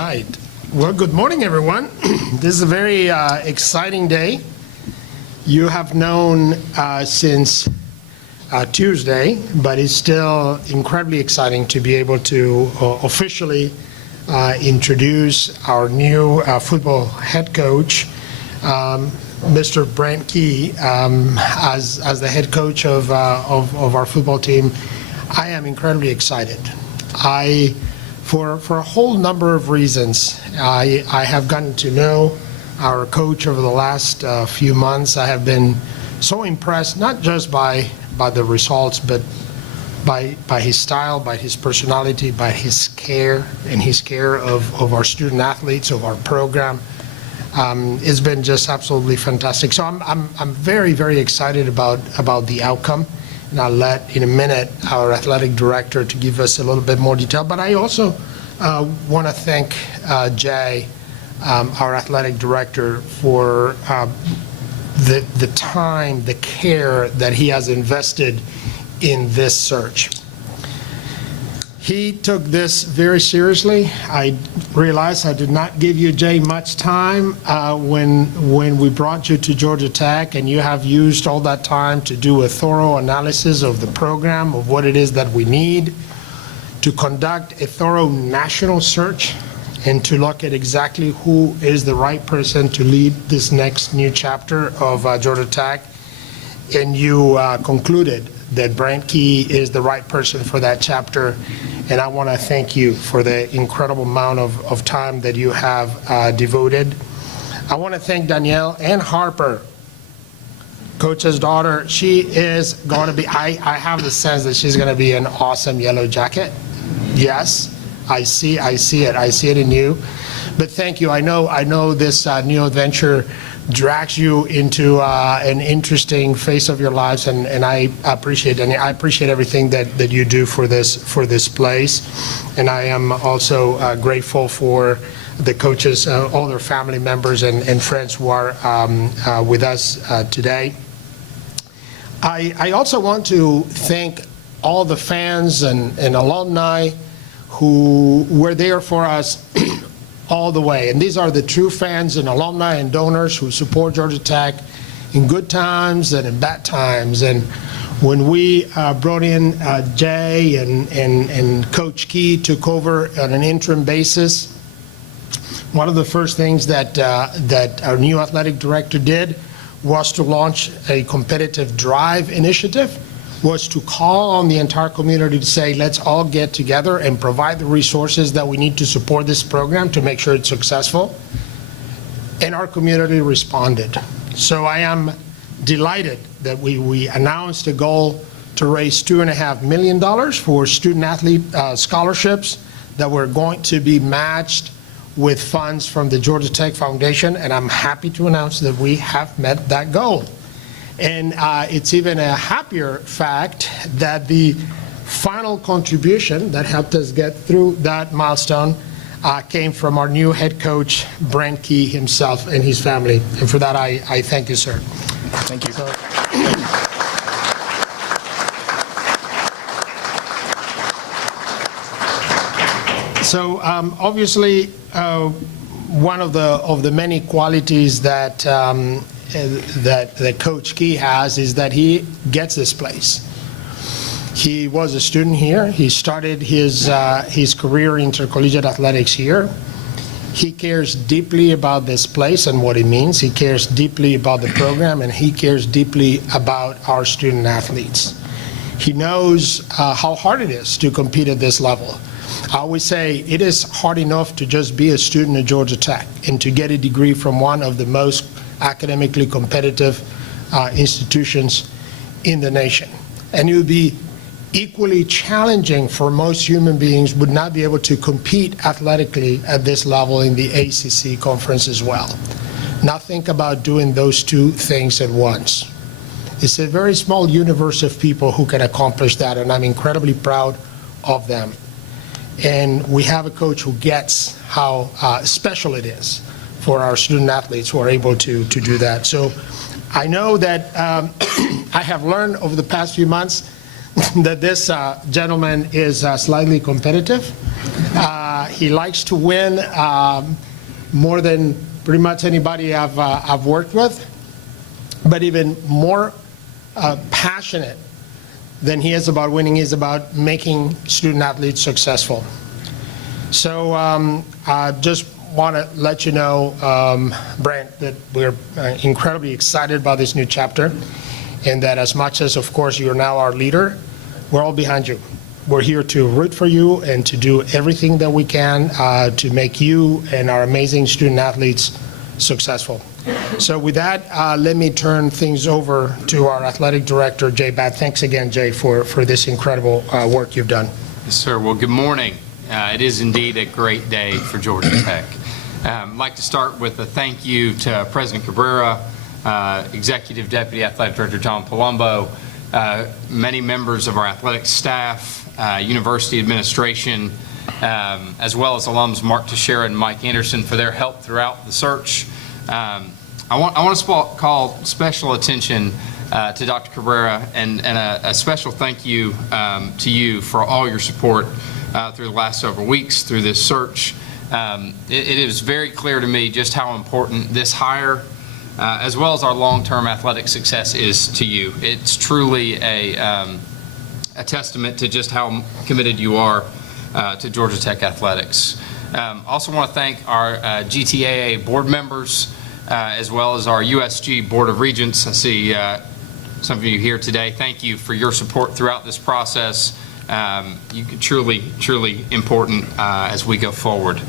right. Well, good morning, everyone. This is a very exciting day. You have known since Tuesday, but it's still incredibly exciting to be able to officially introduce our new football head coach, Mr. Brent Key, as the head coach of our football team. I am incredibly excited. For a whole number of reasons, I have gotten to know our coach over the last few months. I have been so impressed, not just by the results, but by his style, by his personality, by his care, and his care of our student athletes, of our program. It's been just absolutely fantastic. So I'm very, very excited about the outcome. And I'll let, in a minute, our athletic director to give us a little bit more detail. But I also want to thank Jay, our athletic director, for the time, the care that he has invested in this search. He took this very seriously. I realized I did not give you, Jay, much time when we brought you to Georgia Tech, and you have used all that time to do a thorough analysis of the program, of what it is that we need, to conduct a thorough national search, and to look at exactly who is the right person to lead this next new chapter of Georgia Tech. And you concluded that Brent Key is the right person for that chapter. And I want to thank you for the incredible amount of time that you have devoted. I want to thank Danielle and Harper, Coach's daughter. She is going to be, I have the sense that she's going to be an awesome Yellow Jacket. Yes, I see it in you. But thank you. I know this new adventure drags you into an interesting phase of your lives, and I appreciate everything that you do for this place. And I am also grateful for the coaches, all their family members and friends who are with us today. I also want to thank all the fans and alumni who were there for us all the way. And these are the true fans and alumni and donors who support Georgia Tech in good times and in bad times. And when we brought in Jay and Coach Key took over on an interim basis, one of the first things that our new athletic director did was to launch a competitive drive initiative, was to call on the entire community to say, let's all get together and provide the resources that we need to support this program to make sure it's successful. And our community responded. So I am delighted that we announced a goal to raise $2.5 million for student athlete scholarships that were going to be matched with funds from the Georgia Tech Foundation, and I'm happy to announce that we have met that goal. And it's even a happier fact that the final contribution that helped us get through that milestone came from our new head coach, Brent Key himself and his family. And for that, I thank you, sir. Thank you. So obviously, one of the many qualities that Coach Key has is that he gets this place. He was a student here. He started his career in intercollegiate athletics here. He cares deeply about this place and what it means. He cares deeply about the program, and he cares deeply about our student athletes. He knows how hard it is to compete at this level. I always say it is hard enough to just be a student at Georgia Tech and to get a degree from one of the most academically competitive institutions in the nation. And it would be equally challenging for most human beings would not be able to compete athletically at this level in the ACC conference as well. Now think about doing those two things at once. It's a very small universe of people who can accomplish that, and I'm incredibly proud of them. And we have a coach who gets how special it is for our student athletes who are able to do that. So I know that I have learned over the past few months that this gentleman is slightly competitive. He likes to win more than pretty much anybody I've worked with, but even more passionate than he is about winning, he's about making student athletes successful. So I just want to let you know, Brent, that we're incredibly excited about this new chapter, and that as much as, of course, you're now our leader, we're all behind you. We're here to root for you and to do everything that we can to make you and our amazing student athletes successful. So with that, let me turn things over to our athletic director, J Batt. Thanks again, Jay, for this incredible work you've done. Yes, sir. Well, good morning. It is indeed a great day for Georgia Tech. I'd like to start with a thank you to President Cabrera, Executive Deputy Athletic Director John Palumbo, many members of our athletic staff, university administration, as well as alums Mark Teixeira and Mike Anderson for their help throughout the search. I want to call special attention to Dr. Cabrera and a special thank you to you for all your support through the last several weeks through this search. It is very clear to me just how important this hire, as well as our long-term athletic success, is to you. It's truly a testament to just how committed you are to Georgia Tech athletics. Also want to thank our GTAA board members, as well as our USG Board of Regents. I see some of you here today. Thank you for your support throughout this process. You truly important as we go forward.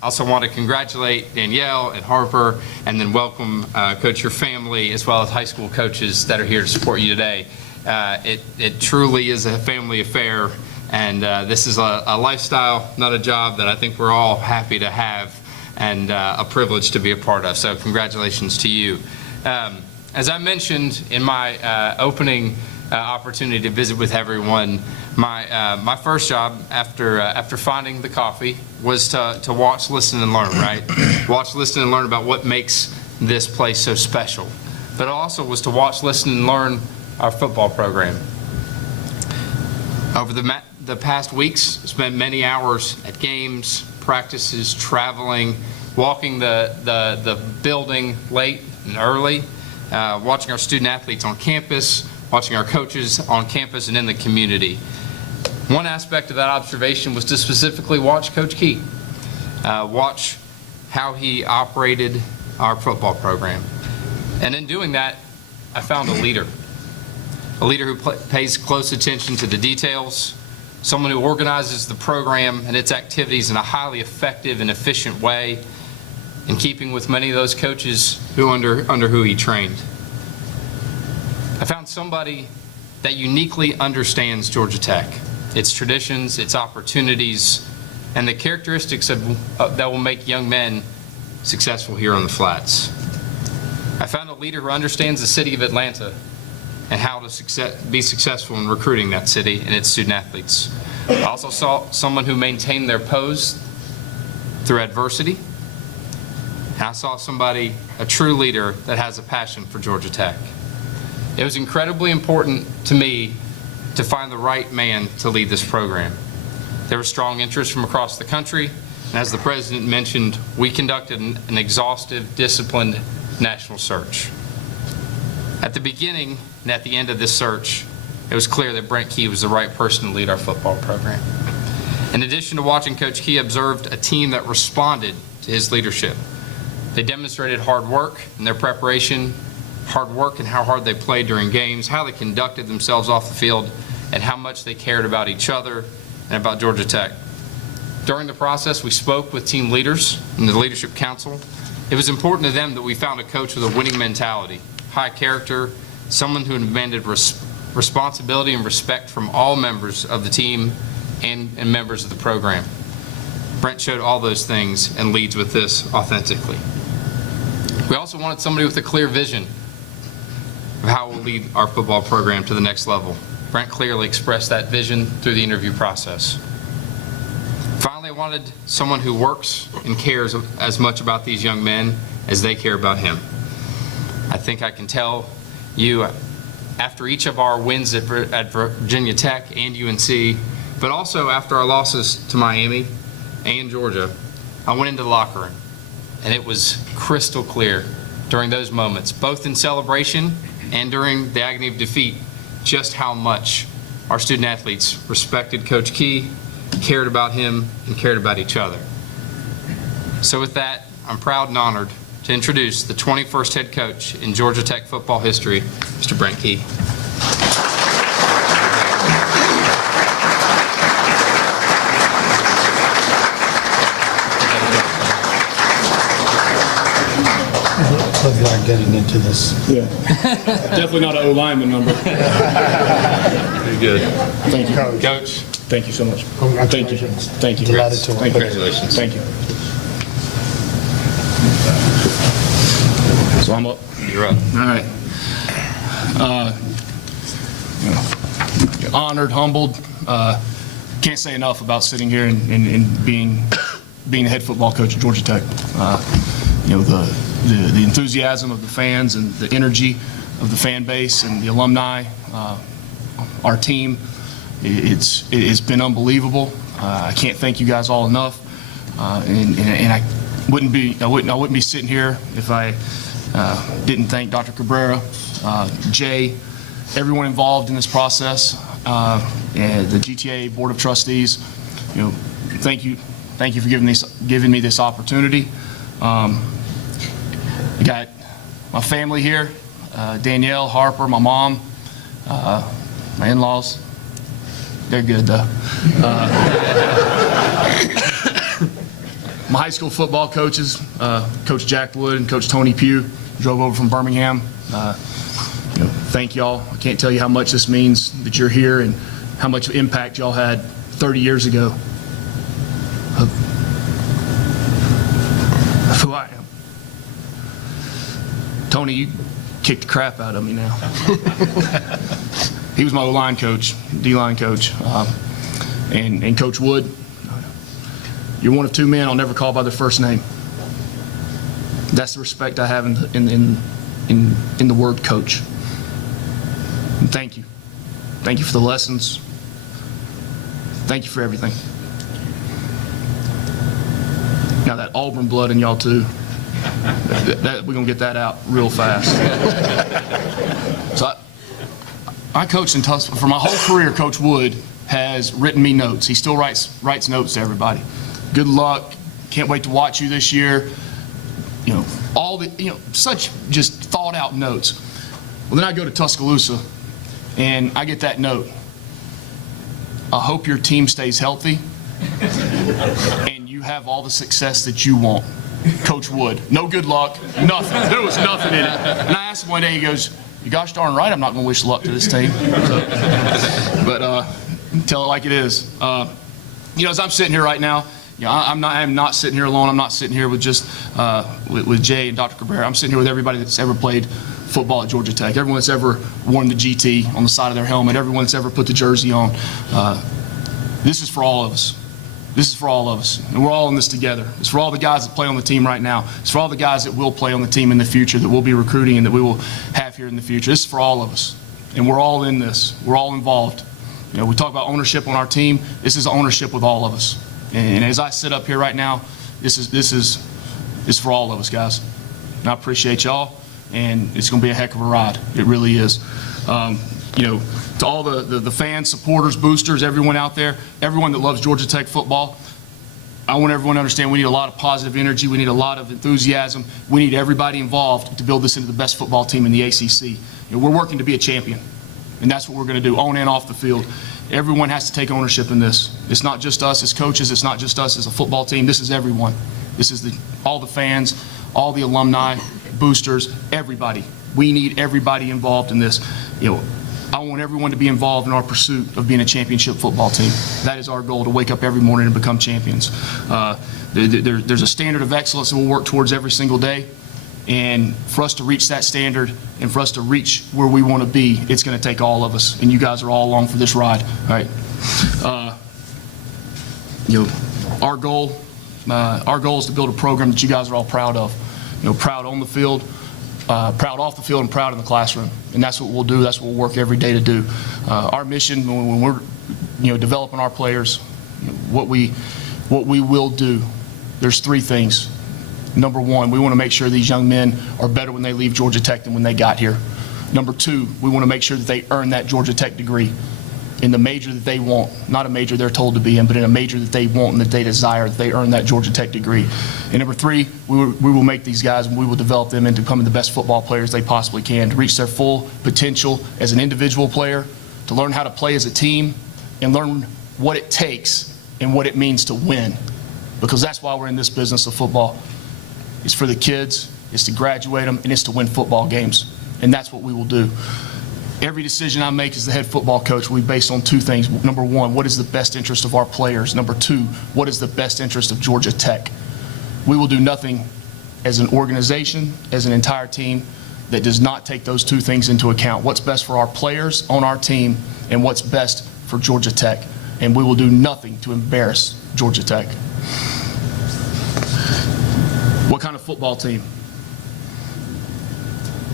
Also want to congratulate Danielle and Harper, and then welcome Coach, your family, as well as high school coaches that are here to support you today. It truly is a family affair, and this is a lifestyle, not a job, that I think we're all happy to have and a privilege to be a part of. So congratulations to you. As I mentioned in my opening opportunity to visit with everyone, my first job after finding the coffee was to watch, listen, and learn, right? Watch, listen, and learn about what makes this place so special. But it also was to watch, listen, and learn our football program. Over the past weeks, spent many hours at games, practices, traveling, walking the building late and early, watching our student athletes on campus, watching our coaches on campus and in the community. One aspect of that observation was to specifically watch Coach Key, watch how he operated our football program. And in doing that, I found a leader who pays close attention to the details, someone who organizes the program and its activities in a highly effective and efficient way, in keeping with many of those coaches under who he trained. I found somebody that uniquely understands Georgia Tech, its traditions, its opportunities, and the characteristics that will make young men successful here on the Flats. I found a leader who understands the city of Atlanta and how to be successful in recruiting that city and its student athletes. I also saw someone who maintained their pose through adversity. And I saw a true leader that has a passion for Georgia Tech. It was incredibly important to me to find the right man to lead this program. There was strong interest from across the country, and as the president mentioned, we conducted an exhaustive, disciplined national search. At the beginning and at the end of this search, it was clear that Brent Key was the right person to lead our football program. In addition to watching Coach Key, observed a team that responded to his leadership. They demonstrated hard work in their preparation, hard work and how hard they played during games, how they conducted themselves off the field, and how much they cared about each other and about Georgia Tech. During the process, we spoke with team leaders and the Leadership Council. It was important to them that we found a coach with a winning mentality, high character, someone who demanded responsibility and respect from all members of the team and members of the program. Brent showed all those things and leads with this authentically. We also wanted somebody with a clear vision of how we'll lead our football program to the next level. Brent clearly expressed that vision through the interview process. Finally, I wanted someone who works and cares as much about these young men as they care about him. I think I can tell you after each of our wins at Virginia Tech and UNC, but also after our losses to Miami, and Georgia, I went into the locker room, and it was crystal clear during those moments, both in celebration and during the agony of defeat, just how much our student athletes respected Coach Key, cared about him, and cared about each other. So with that, I'm proud and honored to introduce the 21st head coach in Georgia Tech football history, Mr. Brent Key. Look like getting into this. Yeah. Definitely not an O-lineman number. Very good. Thank you. Coach. Thank you so much. Congratulations. Thank you. Delighted to work with you. Congratulations. Thank you. So I'm up. You're up. All right. Honored, humbled. Can't say enough about sitting here and being the head football coach at Georgia Tech. The enthusiasm of the fans and the energy of the fan base and the alumni, our team, it's been unbelievable. I can't thank you guys all enough, and I wouldn't be sitting here if I didn't thank Dr. Cabrera, Jay, everyone involved in this process, and the GTA Board of Trustees. Thank you for giving me this opportunity. I got my family here, Danielle, Harper, my mom, my in-laws. They're good though. My high school football coaches, Coach Jack Wood and Coach Tony Pugh, drove over from Birmingham. Thank y'all. I can't tell you how much this means that you're here and how much impact y'all had 30 years ago of who I am. Tony, you kicked the crap out of me now. He was my O-line coach, D-line coach, and Coach Wood. You're one of two men I'll never call by their first name. That's the respect I have in the word coach. And thank you. Thank you for the lessons. Thank you for everything. Now that Auburn blood in y'all too, we're gonna get that out real fast. So I coached in Tuscaloosa for my whole career. Coach Wood has written me notes. He still writes notes to everybody. Good luck. Can't wait to watch you this year. Such just thought out notes. Well, then I go to Tuscaloosa and I get that note. I hope your team stays healthy and you have all the success that you want. Coach Wood. No good luck, nothing. There was nothing in it. And I asked him one day, he goes, "You gosh darn right I'm not going to wish luck to this team." But tell it like it is. As I'm sitting here right now, I am not sitting here alone. I'm not sitting here with just with Jay and Dr. Cabrera. I'm sitting here with everybody that's ever played football at Georgia Tech, everyone that's ever worn the GT on the side of their helmet, everyone that's ever put the jersey on. This is for all of us. This is for all of us, and we're all in this together. It's for all the guys that play on the team right now. It's for all the guys that will play on the team in the future, that we'll be recruiting and that we will have here in the future. This is for all of us, and we're all in this. We're all involved. We talk about ownership on our team. This is ownership with all of us. And as I sit up here right now, this is for all of us, guys. And I appreciate y'all, and it's going to be a heck of a ride. It really is. To all the fans, supporters, boosters, everyone out there, everyone that loves Georgia Tech football, I want everyone to understand we need a lot of positive energy. We need a lot of enthusiasm. We need everybody involved to build this into the best football team in the ACC. We're working to be a champion, and that's what we're going to do on and off the field. Everyone has to take ownership in this. It's not just us as coaches. It's not just us as a football team. This is everyone. This is all the fans, all the alumni, boosters, everybody. We need everybody involved in this. I want everyone to be involved in our pursuit of being a championship football team. That is our goal, to wake up every morning and become champions. There's a standard of excellence that we'll work towards every single day. And for us to reach that standard and for us to reach where we want to be, it's going to take all of us. And you guys are all along for this ride. All right. Our goal is to build a program that you guys are all proud of. Proud on the field, proud off the field, and proud in the classroom. And that's what we'll do. That's what we'll work every day to do. Our mission when we're developing our players, what we What we will do, there's 3 things. Number 1, we want to make sure these young men are better when they leave Georgia Tech than when they got here. Number 2, we want to make sure that they earn that Georgia Tech degree in the major that they want, not a major they're told to be in, but in a major that they want and that they desire, that they earn that Georgia Tech degree. And number 3, we will make these guys, and we will develop them into becoming the best football players they possibly can, to reach their full potential as an individual player, to learn how to play as a team, and learn what it takes and what it means to win. Because that's why we're in this business of football. It's for the kids, it's to graduate them, and it's to win football games. And that's what we will do. Every decision I make as the head football coach will be based on 2 things. Number 1, what is the best interest of our players? Number 2, what is the best interest of Georgia Tech? We will do nothing as an organization, as an entire team, that does not take those 2 things into account. What's best for our players on our team and what's best for Georgia Tech. And we will do nothing to embarrass Georgia Tech. What kind of football team?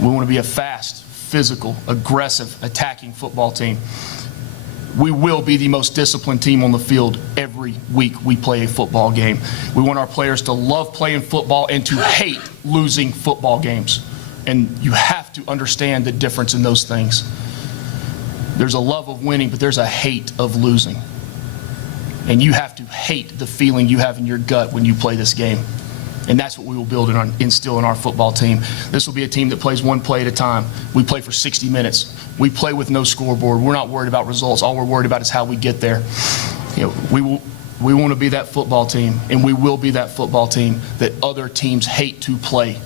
We want to be a fast, physical, aggressive, attacking football team. We will be the most disciplined team on the field every week we play a football game. We want our players to love playing football and to hate losing football games. And you have to understand the difference in those things. There's a love of winning, but there's a hate of losing. And you have to hate the feeling you have in your gut when you play this game. And that's what we will build and instill in our football team. This will be a team that plays one play at a time. We play for 60 minutes. We play with no scoreboard. We're not worried about results. All we're worried about is how we get there. You know, we want to be that football team, and we will be that football team that other teams hate to play.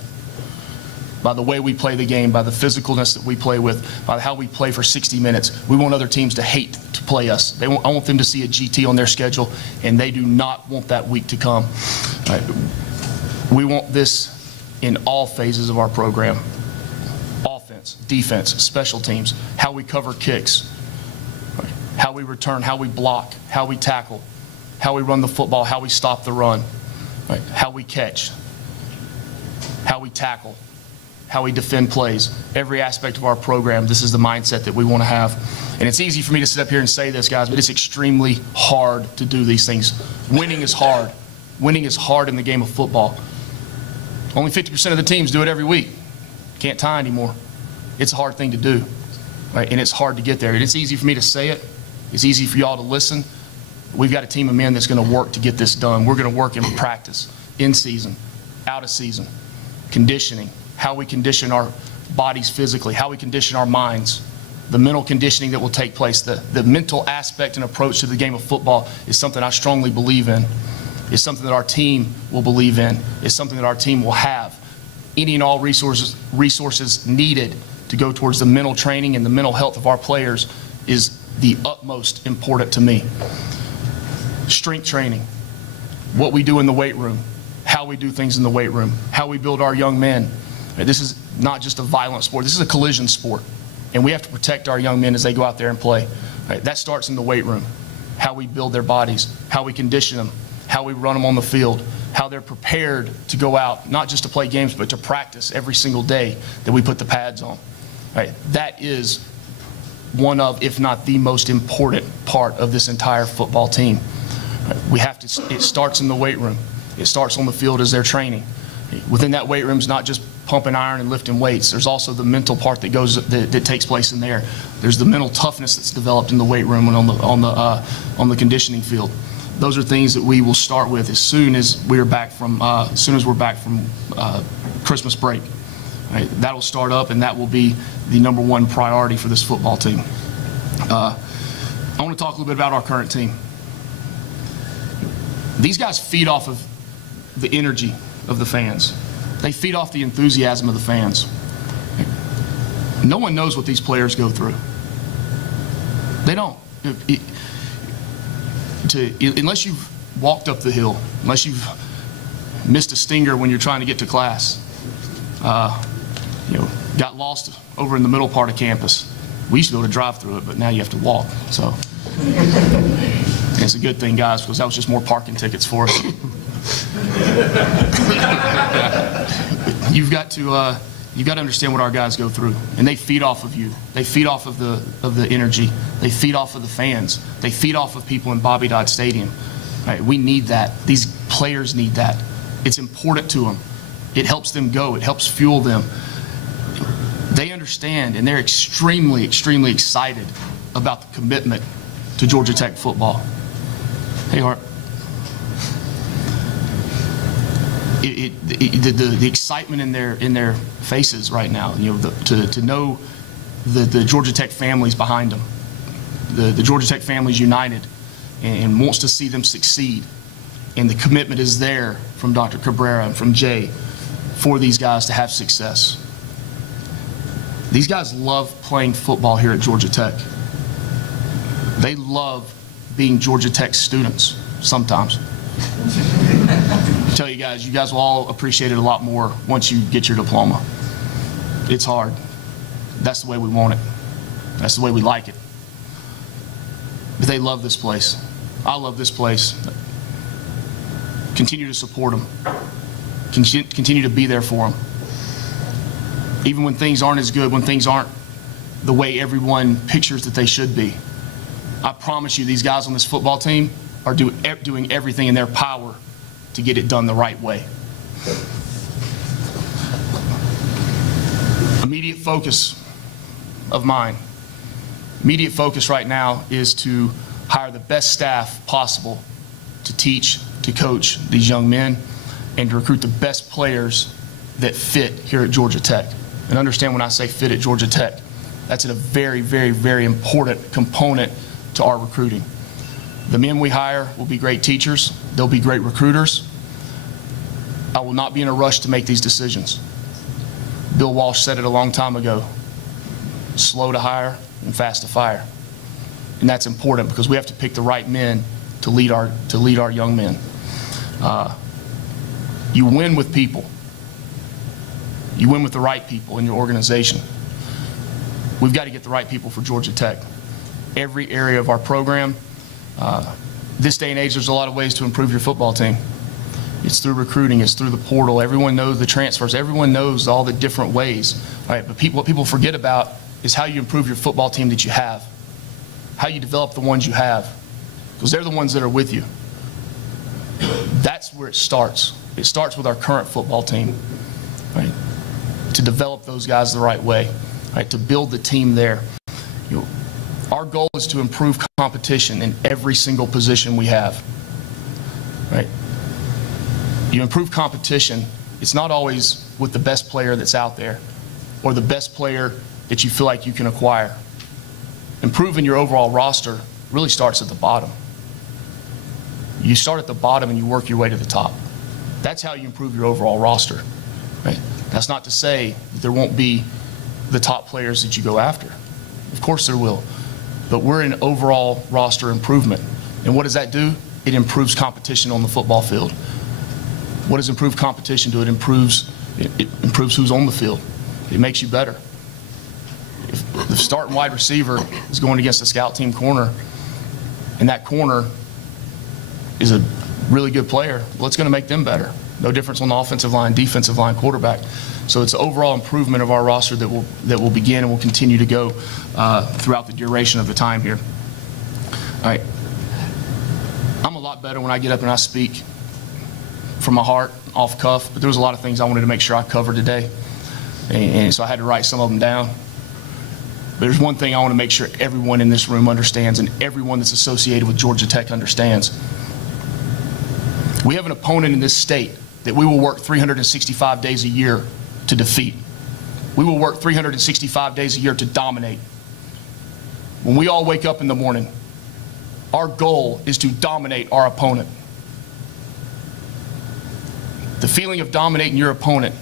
By the way we play the game, by the physicalness that we play with, by how we play for 60 minutes. We want other teams to hate to play us. I want them to see a GT on their schedule, and they do not want that week to come. We want this in all phases of our program. Offense, defense, special teams, how we cover kicks, how we return, how we block, how we tackle, how we run the football, how we stop the run, how we catch, how we tackle, how we defend plays. Every aspect of our program, this is the mindset that we want to have. And it's easy for me to sit up here and say this, guys, but it's extremely hard to do these things. Winning is hard. Winning is hard in the game of football. Only 50% of the teams do it every week. Can't tie anymore. It's a hard thing to do, right? And it's hard to get there. And it's easy for me to say it. It's easy for y'all to listen. We've got a team of men that's going to work to get this done. We're going to work in practice, in season, out of season, conditioning, how we condition our bodies physically, how we condition our minds, the mental conditioning that will take place. The mental aspect and approach to the game of football is something I strongly believe in. It's something that our team will believe in. It's something that our team will have. Any and all resources needed to go towards the mental training and the mental health of our players is the utmost important to me. Strength training, what we do in the weight room, how we do things in the weight room, how we build our young men. This is not just a violent sport. This is a collision sport. And we have to protect our young men as they go out there and play. That starts in the weight room, how we build their bodies, how we condition them, how we run them on the field, how they're prepared to go out, not just to play games, but to practice every single day that we put the pads on. That is one of, if not the most important part of this entire football team. We have to, it starts in the weight room. It starts on the field as they're training. Within that weight room is not just pumping iron and lifting weights. There's also the mental part that takes place in there. There's the mental toughness that's developed in the weight room and on the conditioning field. Those are things that we will start with as soon as we're back from Christmas break. That'll start up, and that will be the #1 priority for this football team. I want to talk a little bit about our current team. These guys feed off of the energy of the fans. They feed off the enthusiasm of the fans. No one knows what these players go through. They don't. Unless you've walked up the hill, unless you've missed a stinger when you're trying to get to class, got lost over in the middle part of campus. We used to be able to drive through it, but now you have to walk. So it's a good thing, guys, because that was just more parking tickets for us. You've got to understand what our guys go through, and they feed off of you. They feed off of the energy. They feed off of the fans. They feed off of people in Bobby Dodd Stadium. Right? We need that. These players need that. It's important to them. It helps them go. It helps fuel them. They understand, and they're extremely, extremely excited about the commitment to Georgia Tech football. Hey, Hart. The excitement in their faces right now, to know the Georgia Tech families behind them. The Georgia Tech family's united and wants to see them succeed. And the commitment is there from Dr. Cabrera and from Jay for these guys to have success. These guys love playing football here at Georgia Tech. They love being Georgia Tech students sometimes. I tell you guys will all appreciate it a lot more once you get your diploma. It's hard. That's the way we want it. That's the way we like it. But they love this place. I love this place. Continue to support them. Continue to be there for them. Even when things aren't as good, when things aren't the way everyone pictures that they should be. I promise you, these guys on this football team are doing everything in their power to get it done the right way. Immediate focus of mine. Immediate focus right now is to hire the best staff possible to teach, to coach these young men, and to recruit the best players that fit here at Georgia Tech. And understand when I say fit at Georgia Tech, that's a very, very, very important component to our recruiting. The men we hire will be great teachers. They'll be great recruiters. I will not be in a rush to make these decisions. Bill Walsh said it a long time ago, slow to hire and fast to fire. And that's important because we have to pick the right men to lead our young men. You win with people. You win with the right people in your organization. We've got to get the right people for Georgia Tech. Every area of our program, this day and age, there's a lot of ways to improve your football team. It's through recruiting, it's through the portal. Everyone knows the transfers. Everyone knows all the different ways. All right, but what people forget about is how you improve your football team that you have, how you develop the ones you have, because they're the ones that are with you. That's where it starts. It starts with our current football team, right? To develop those guys the right way, right? To build the team there. Our goal is to improve competition in every single position we have, right? You improve competition, it's not always with the best player that's out there or the best player that you feel like you can acquire. Improving your overall roster really starts at the bottom. You start at the bottom and you work your way to the top. That's how you improve your overall roster, right? That's not to say that there won't be the top players that you go after. Of course there will. But we're in overall roster improvement. And what does that do? It improves competition on the football field. What does improved competition do? It improves who's on the field. It makes you better. If the starting wide receiver is going against a scout team corner, and that corner is a really good player, well, it's going to make them better. No difference on the offensive line, defensive line, quarterback. So it's an overall improvement of our roster that will begin and will continue to go throughout the duration of the time here. All right. I'm a lot better when I get up and I speak from my heart, off cuff, but there was a lot of things I wanted to make sure I covered today. And so I had to write some of them down. But there's one thing I want to make sure everyone in this room understands and everyone that's associated with Georgia Tech understands. We have an opponent in this state that we will work 365 days a year to defeat. We will work 365 days a year to dominate. When we all wake up in the morning, our goal is to dominate our opponent. The feeling of dominating your opponent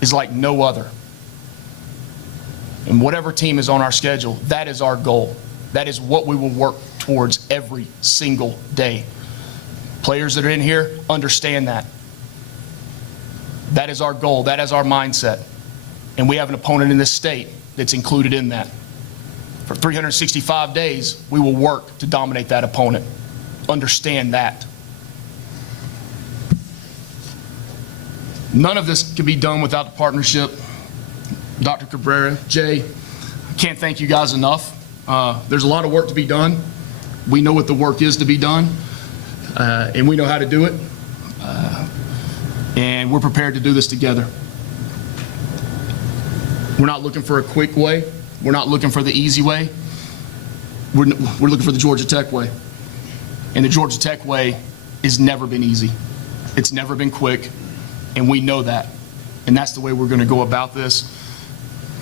is like no other. And whatever team is on our schedule, that is our goal. That is what we will work towards every single day. Players that are in here understand that. That is our goal. That is our mindset. And we have an opponent in this state that's included in that. For 365 days, we will work to dominate that opponent. Understand that. None of this can be done without the partnership. Dr. Cabrera, Jay, I can't thank you guys enough. There's a lot of work to be done. We know what the work is to be done. and we know how to do it, and we're prepared to do this together. We're not looking for a quick way. We're not looking for the easy way. We're looking for the Georgia Tech way. And the Georgia Tech way has never been easy. It's never been quick, and we know that. And that's the way we're going to go about this.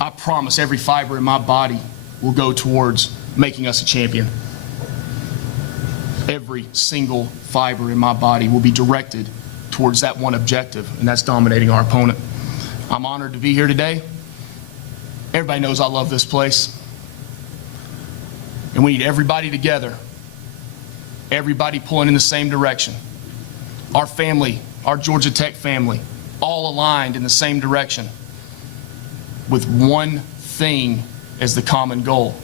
I promise every fiber in my body will go towards making us a champion. Every single fiber in my body will be directed towards that one objective, and that's dominating our opponent. I'm honored to be here today. Everybody knows I love this place. And we need everybody together, everybody pulling in the same direction. Our family, our Georgia Tech family, all aligned in the same direction with one thing as the common goal,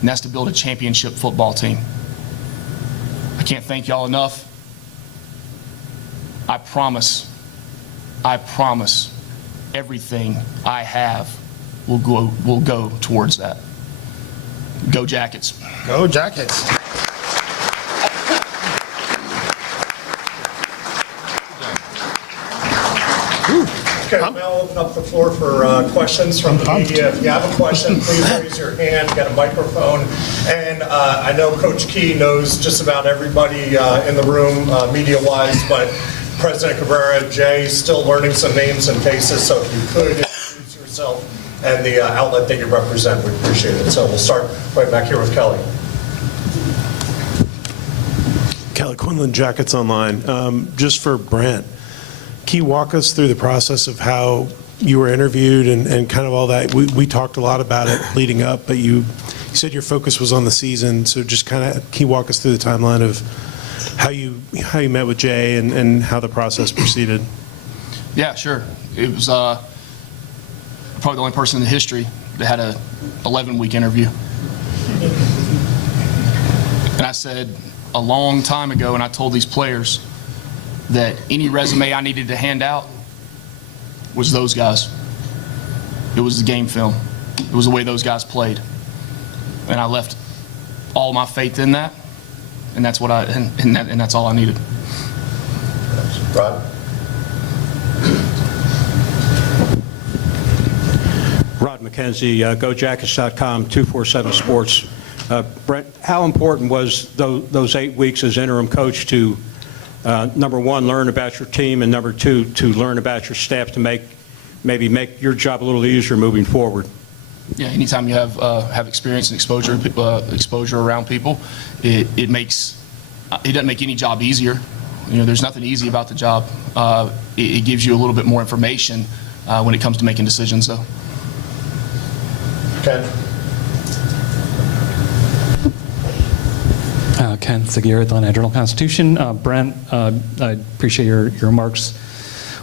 and that's to build a championship football team. I can't thank y'all enough. I promise, everything I have will go towards that. Go Jackets. Go Jackets. Okay, now I'll open up the floor for questions from the media. If you have a question, please raise your hand, get a microphone. And I know Coach Key knows just about everybody in the room, media-wise, but President Cabrera, Jay, still learning some names and faces, so if you could introduce yourself and the outlet that you represent, we appreciate it. So we'll start right back here with Kelly. Kelly Quinlan, Jackets Online. Just for Brent, can you walk us through the process of how you were interviewed and kind of all that? We talked a lot about it leading up, but you said your focus was on the season, so just kind of, can you walk us through the timeline of how you met with Jay and how the process proceeded? Yeah, sure. It was probably the only person in history that had a 11-week interview. And I said a long time ago, and I told these players that any resume I needed to hand out was those guys. It was the game film. It was the way those guys played. And I left all my faith in that, and that's what and that's all I needed. Rod? Rod McKenzie, GoJackets.com, 247 Sports. Brent, how important was those 8 weeks as interim coach to, number one, learn about your team, and number two, to learn about your staff to maybe make your job a little easier moving forward? Yeah, anytime you have experience and exposure around people, it doesn't make any job easier. You know, there's nothing easy about the job. It gives you a little bit more information when it comes to making decisions, though. Ken? Ken Seguier, Atlanta Journal-Constitution. Brent, I appreciate your remarks.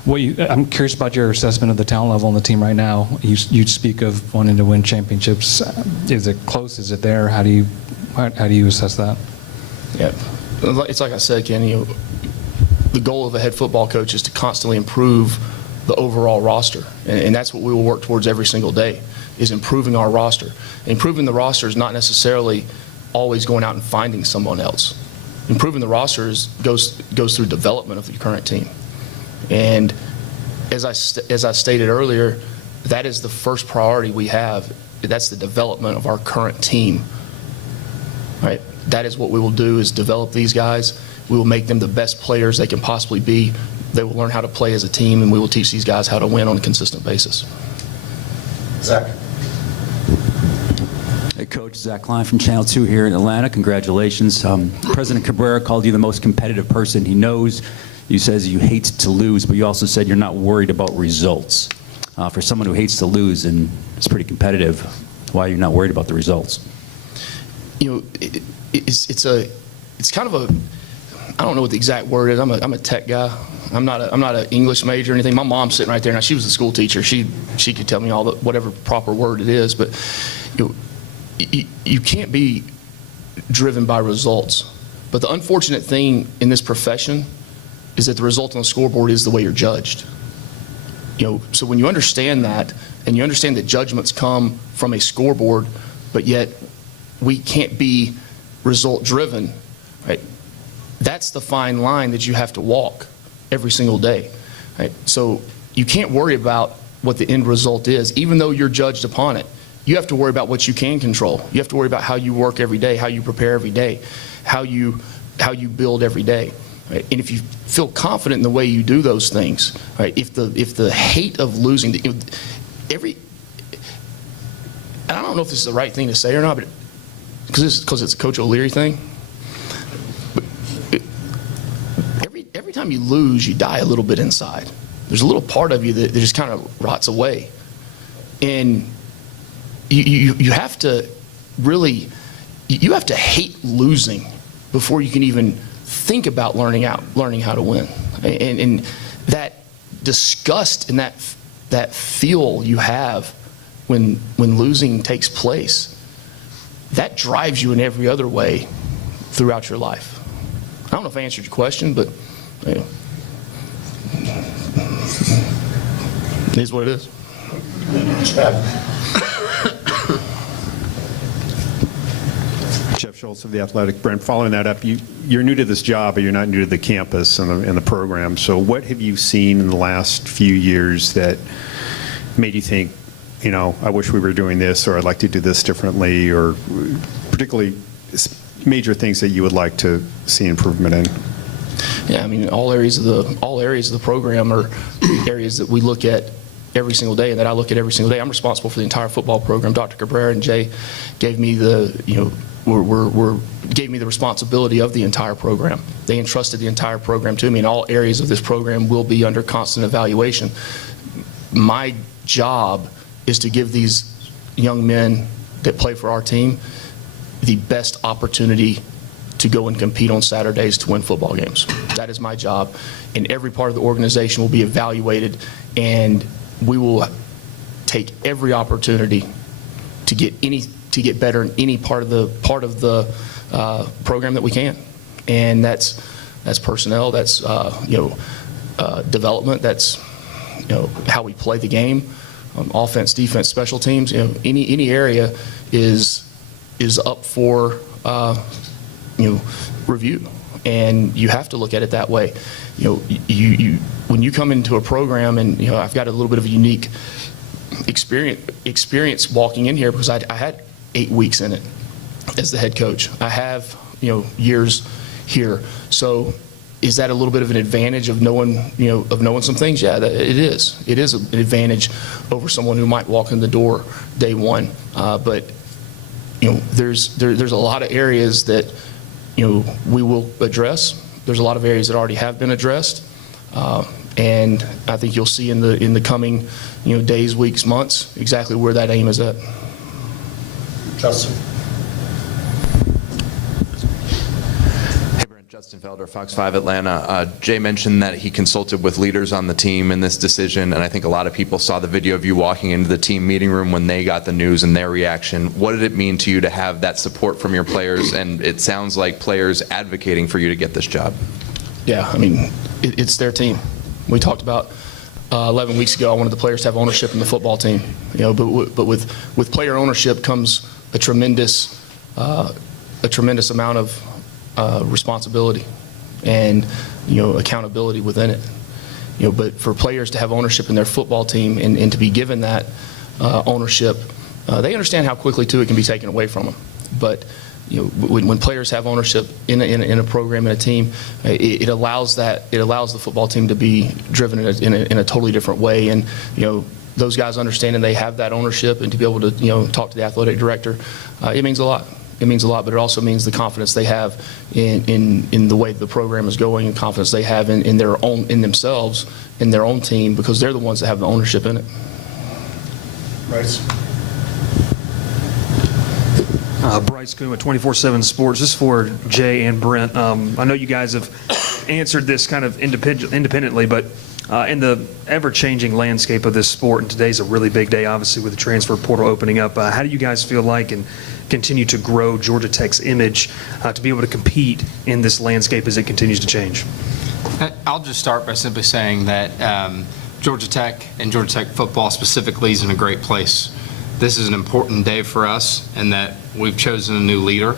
I'm curious about your assessment of the talent level on the team right now. You speak of wanting to win championships. Is it close? Is it there? How do you assess that? Yeah, it's like I said, Ken. The goal of a head football coach is to constantly improve the overall roster, and that's what we will work towards every single day, is improving our roster. Improving the roster is not necessarily always going out and finding someone else. Improving the roster goes through development of the current team. And as I stated earlier, that is the first priority we have. That's the development of our current team. Right? That is what we will do, is develop these guys. We will make them the best players they can possibly be. They will learn how to play as a team, and we will teach these guys how to win on a consistent basis. Zach? Hey, Coach, Zach Klein from Channel 2 here in Atlanta. Congratulations. President Cabrera called you the most competitive person he knows. You says you hate to lose, but you also said you're not worried about results. For someone who hates to lose and is pretty competitive, why are you not worried about the results? You know, it's kind of a, I don't know what the exact word is. I'm a tech guy. I'm not an English major or anything. My mom's sitting right there now. She was a school teacher. She could tell me all the whatever proper word it is. But you can't be driven by results. But the unfortunate thing in this profession is that the result on the scoreboard is the way you're judged. So when you understand that, and you understand that judgments come from a scoreboard, but yet we can't be result driven, right? that's the fine line that you have to walk every single day. Right? So you can't worry about what the end result is, even though you're judged upon it. You have to worry about what you can control. You have to worry about how you work every day, how you prepare every day, how you build every day. Right? And if you feel confident in the way you do those things, right? If the hate of losing, and I don't know if this is the right thing to say or not, but because it's a Coach O'Leary thing. But every time you lose, you die a little bit inside. There's a little part of you that just kind of rots away, and you have to really, you have to hate losing before you can even think about learning how to win. And that disgust and that feel you have when losing takes place, that drives you in every other way throughout your life. I don't know if I answered your question, but you know, it is what it is. Jeff Schultz of The Athletic. Brent, following that up, you're new to this job, but you're not new to the campus and the program. So what have you seen in the last few years that made you think, you know, I wish we were doing this, or I'd like to do this differently, or particularly major things that you would like to see improvement in? Yeah, I mean, all areas of the program are areas that we look at every single day, and that I look at every single day. I'm responsible for the entire football program. Dr. Cabrera and Jay gave me the, you know, gave me the responsibility of the entire program. They entrusted the entire program to me, and all areas of this program will be under constant evaluation. My job is to give these young men that play for our team the best opportunity to go and compete on Saturdays to win football games. That is my job, and every part of the organization will be evaluated, and we will take every opportunity to get better in any part of the program that we can, and that's personnel, that's development, that's how we play the game, offense, defense, special teams. Any area is up for review, and you have to look at it that way. You when you come into a program, and I've got a little bit of a unique experience walking in here, because I had 8 weeks in it as the head coach. I have years here, so is that a little bit of an advantage of knowing some things? Yeah, it is. It is an advantage over someone who might walk in the door day one. But there's a lot of areas that we will address. There's a lot of areas that already have been addressed, and I think you'll see in the coming days, weeks, months exactly where that aim is at. Justin. Justin Felder, Fox 5 Atlanta. Jay mentioned that he consulted with leaders on the team in this decision, and I think a lot of people saw the video of you walking into the team meeting room when they got the news and their reaction. What did it mean to you to have that support from your players, and it sounds like players advocating for you to get this job? Yeah, I mean, it's their team. We talked about 11 weeks ago, I wanted the players to have ownership in the football team. But with player ownership comes a tremendous amount of responsibility and accountability within it. But for players to have ownership in their football team and to be given that ownership, they understand how quickly too it can be taken away from them. But when players have ownership in a program, in a team, it allows the football team to be driven in a totally different way. And those guys understand and they have that ownership, and to be able to talk to the athletic director, it means a lot. It means a lot, but it also means the confidence they have in the way the program is going, and confidence they have in themselves, in their own team, because they're the ones that have the ownership in it. Bryce. Bryce Coon with 24/7 Sports. This is for Jay and Brent. I know you guys have answered this kind of independently, but in the ever-changing landscape of this sport, and today's a really big day, obviously, with the transfer portal opening up, how do you guys feel like and continue to grow Georgia Tech's image to be able to compete in this landscape as it continues to change? I'll just start by simply saying that Georgia Tech and Georgia Tech football specifically is in a great place. This is an important day for us, and that we've chosen a new leader,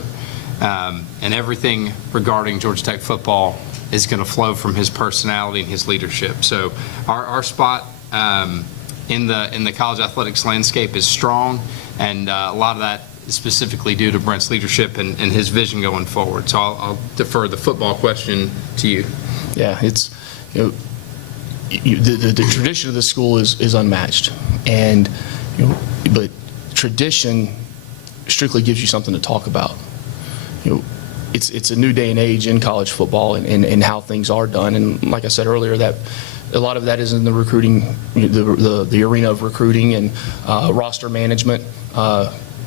And everything regarding Georgia Tech football is going to flow from his personality and his leadership. So our spot in the college athletics landscape is strong, and a lot of that is specifically due to Brent's leadership and his vision going forward. So I'll defer the football question to you. Yeah, it's, the tradition of the school is unmatched, and but tradition strictly gives you something to talk about. It's a new day and age in college football and how things are done, and like I said earlier, that a lot of that is in the recruiting, the arena of recruiting and roster management.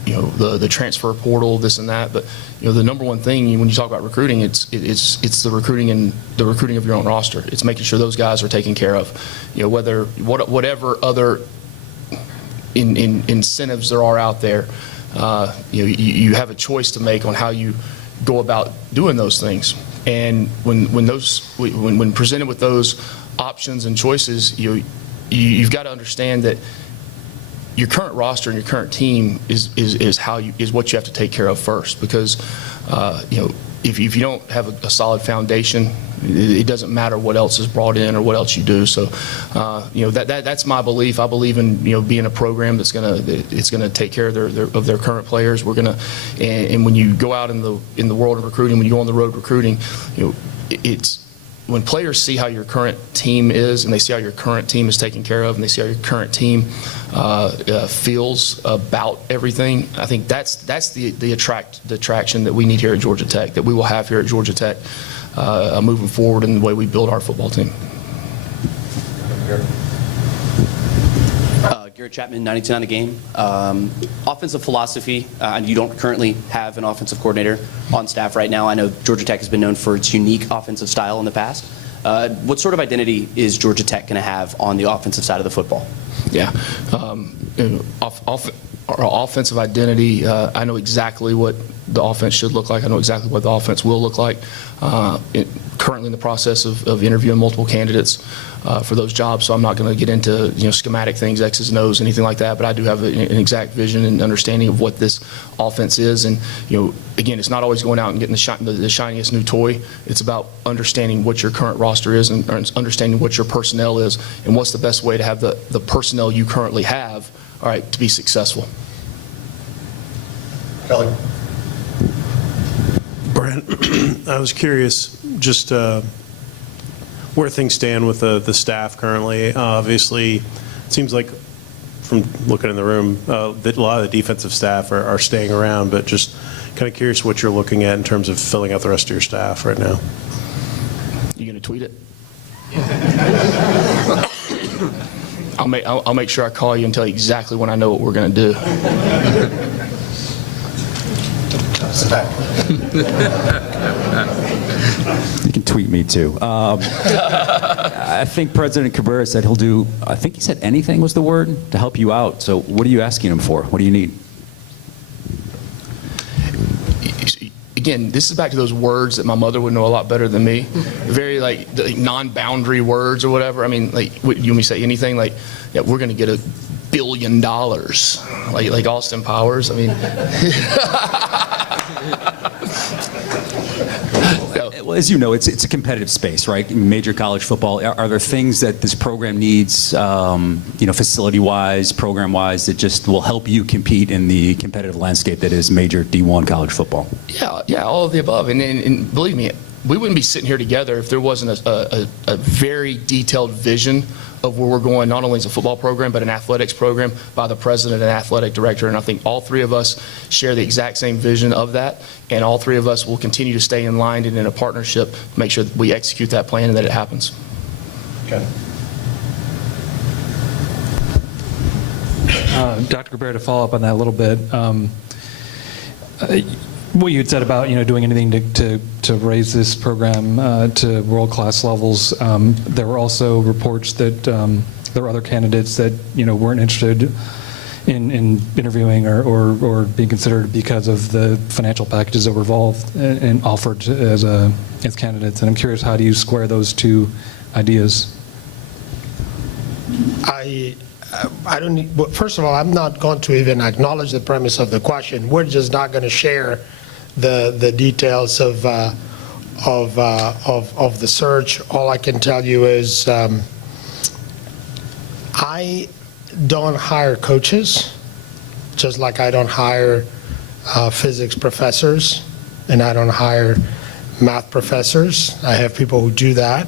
The transfer portal, this and that. But the number one thing when you talk about recruiting, it's the recruiting and the recruiting of your own roster. It's making sure those guys are taken care of. Whatever other incentives there are out there, you have a choice to make on how you go about doing those things. And when presented with those options and choices, you've got to understand that your current roster and your current team is what you have to take care of first, because if you don't have a solid foundation, it doesn't matter what else is brought in or what else you do. So that's my belief. I believe in being a program that's gonna take care of their current players. And when you go out in the world of recruiting, when you go on the road recruiting, it's when players see how your current team is, and they see how your current team is taken care of, and they see how your current team feels about everything, I think that's the attraction that we need here at Georgia Tech, that we will have here at Georgia Tech moving forward in the way we build our football team. Garrett Chapman, 92 on the game. Offensive philosophy, and you don't currently have an offensive coordinator on staff right now. I know Georgia Tech has been known for its unique offensive style in the past. What sort of identity is Georgia Tech going to have on the offensive side of the football? Yeah. Our offensive identity, I know exactly what the offense should look like. I know exactly what the offense will look like. Currently in the process of interviewing multiple candidates for those jobs, so I'm not going to get into schematic things, X's and O's, anything like that, but I do have an exact vision and understanding of what this offense is. And again, it's not always going out and getting the shiniest new toy. It's about understanding what your current roster is and understanding what your personnel is and what's the best way to have the personnel you currently have, all right, to be successful. Kelly? Brent, I was curious just where things stand with the staff currently. Obviously, it seems like from looking in the room that a lot of the defensive staff are staying around, but just kind of curious what you're looking at in terms of filling out the rest of your staff right now. You going to tweet it? I'll make sure I call you and tell you exactly when I know what we're going to do. You can tweet me too. I think President Cabrera said he'll do, I think he said anything was the word, to help you out. So what are you asking him for? What do you need? Again, this is back to those words that my mother would know a lot better than me. Very like non-boundary words or whatever. I mean, like, you want me to say anything? Like, yeah, we're going to get $1 billion, like Austin Powers. I mean. Well, as you know, it's a competitive space, right? In major college football, are there things that this program needs, facility-wise, program-wise, that just will help you compete in the competitive landscape that is major D1 college football? Yeah, all of the above. And believe me, we wouldn't be sitting here together if there wasn't a very detailed vision of where we're going, not only as a football program, but an athletics program by the president and athletic director. And I think all three of us share the exact same vision of that. And all three of us will continue to stay in line and in a partnership to make sure that we execute that plan and that it happens. Okay. Dr. Cabrera, to follow up on that a little bit, what you had said about doing anything to raise this program to world-class levels, there were also reports that there were other candidates that weren't interested in interviewing or being considered because of the financial packages that were involved and offered as candidates. And I'm curious, how do you square those two ideas? I don't need, well, first of all, I'm not going to even acknowledge the premise of the question. We're just not going to share the details of the search. All I can tell you is I don't hire coaches, just like I don't hire physics professors, and I don't hire math professors. I have people who do that.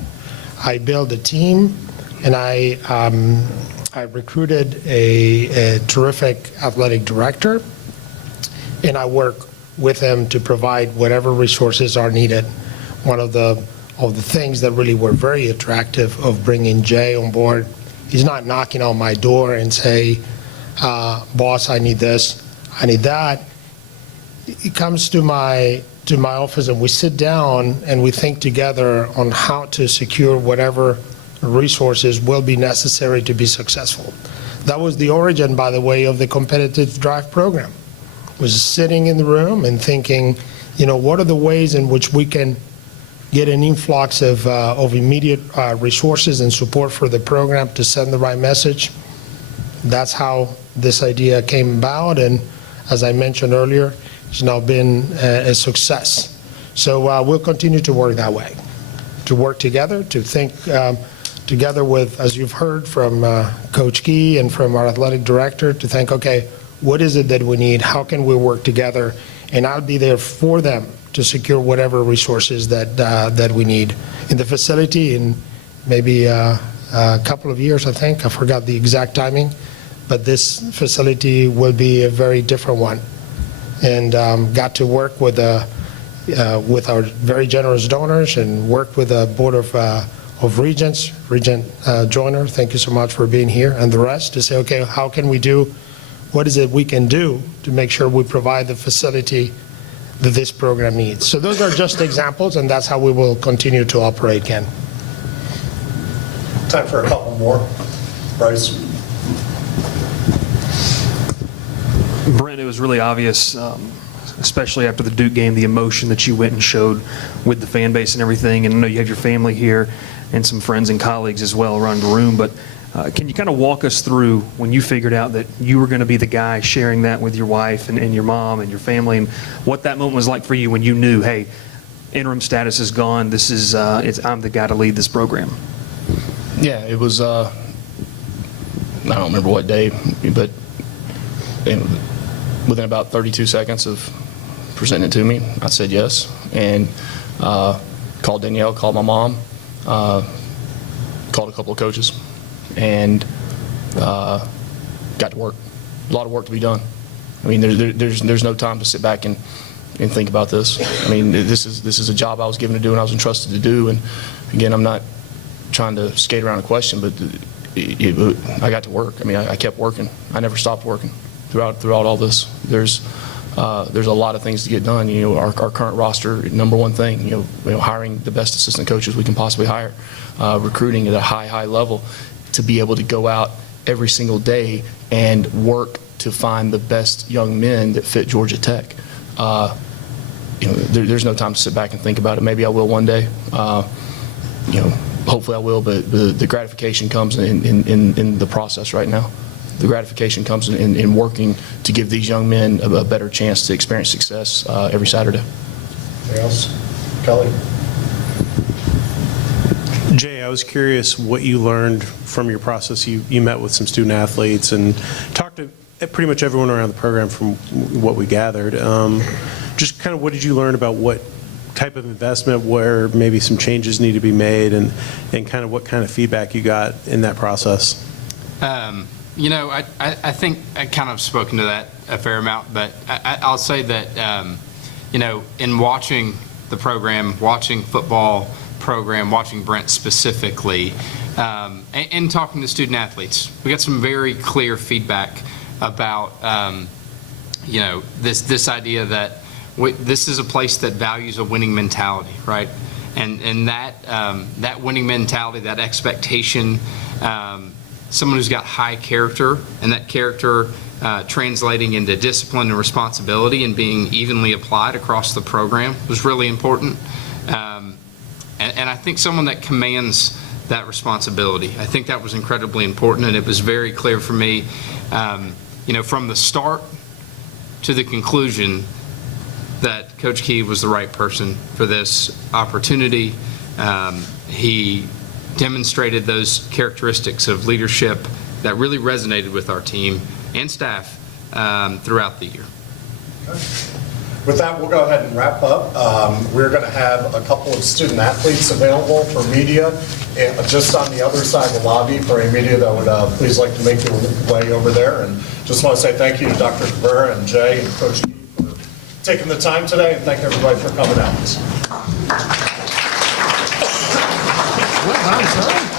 I build a team, and I recruited a terrific athletic director, and I work with him to provide whatever resources are needed. One of the things that really were very attractive of bringing Jay on board, he's not knocking on my door and say, boss, I need this, I need that. He comes to my office and we sit down and we think together on how to secure whatever resources will be necessary to be successful. That was the origin, by the way, of the competitive drive program. Was sitting in the room and thinking, what are the ways in which we can get an influx of immediate resources and support for the program to send the right message. That's how this idea came about, and as I mentioned earlier, it's now been a success. So we'll continue to work that way, to work together, to think together with, as you've heard from Coach Key and from our athletic director, to think, okay, what is it that we need? How can we work together? And I'll be there for them to secure whatever resources that we need in the facility in maybe a couple of years, I think. I forgot the exact timing, but this facility will be a very different one. And got to work with our very generous donors and work with the Board of Regents, Regent Joyner, thank you so much for being here, and the rest, to say, okay, how can we do, what is it we can do to make sure we provide the facility that this program needs. So those are just examples, and that's how we will continue to operate, Ken. Time for a couple more. Bryce? Brent, it was really obvious, especially after the Duke game, the emotion that you went and showed with the fan base and everything. And I know you have your family here and some friends and colleagues as well around the room. But can you kind of walk us through when you figured out that you were going to be the guy sharing that with your wife and your mom and your family, and what that moment was like for you when you knew, hey, interim status is gone, this is I'm the guy to lead this program? Yeah, it was, I don't remember what day, but within about 32 seconds of presenting it to me, I said yes, and called Danielle, called my mom, called a couple of coaches, and got to work. A lot of work to be done. I mean, there's no time to sit back and think about this. I mean, this is a job I was given to do and I was entrusted to do. And again, I'm not trying to skate around a question, but I got to work. I mean, I kept working. I never stopped working throughout all this. There's a lot of things to get done. Our current roster, number one thing, hiring the best assistant coaches we can possibly hire, recruiting at a high level, to be able to go out every single day and work to find the best young men that fit Georgia Tech. There's no time to sit back and think about it. Maybe I will one day. Hopefully I will, but the gratification comes in the process right now. The gratification comes in working to give these young men a better chance to experience success every Saturday. Anything else? Kelly? Jay, I was curious what you learned from your process. You met with some student athletes and talked to pretty much everyone around the program from what we gathered. Just kind of what did you learn about what type of investment, where maybe some changes need to be made, and kind of what kind of feedback you got in that process? I think I kind of spoken to that a fair amount, but I'll say that, in watching the program, watching football program, watching Brent specifically, and talking to student athletes, we got some very clear feedback about, this idea that this is a place that values a winning mentality, right? And that winning mentality, that expectation, someone who's got high character, and that character translating into discipline and responsibility and being evenly applied across the program was really important. And I think someone that commands that responsibility, I think that was incredibly important, and it was very clear for me, from the start to the conclusion, that Coach Key was the right person for this opportunity. He demonstrated those characteristics of leadership that really resonated with our team and staff throughout the year. With that, we'll go ahead and wrap up. We're going to have a couple of student athletes available for media just on the other side of the lobby for any media that would please like to make your way over there. And just want to say thank you to Dr. Cabrera and Jay and Coach Key for taking the time today, and thank everybody for coming out. Well done, sir.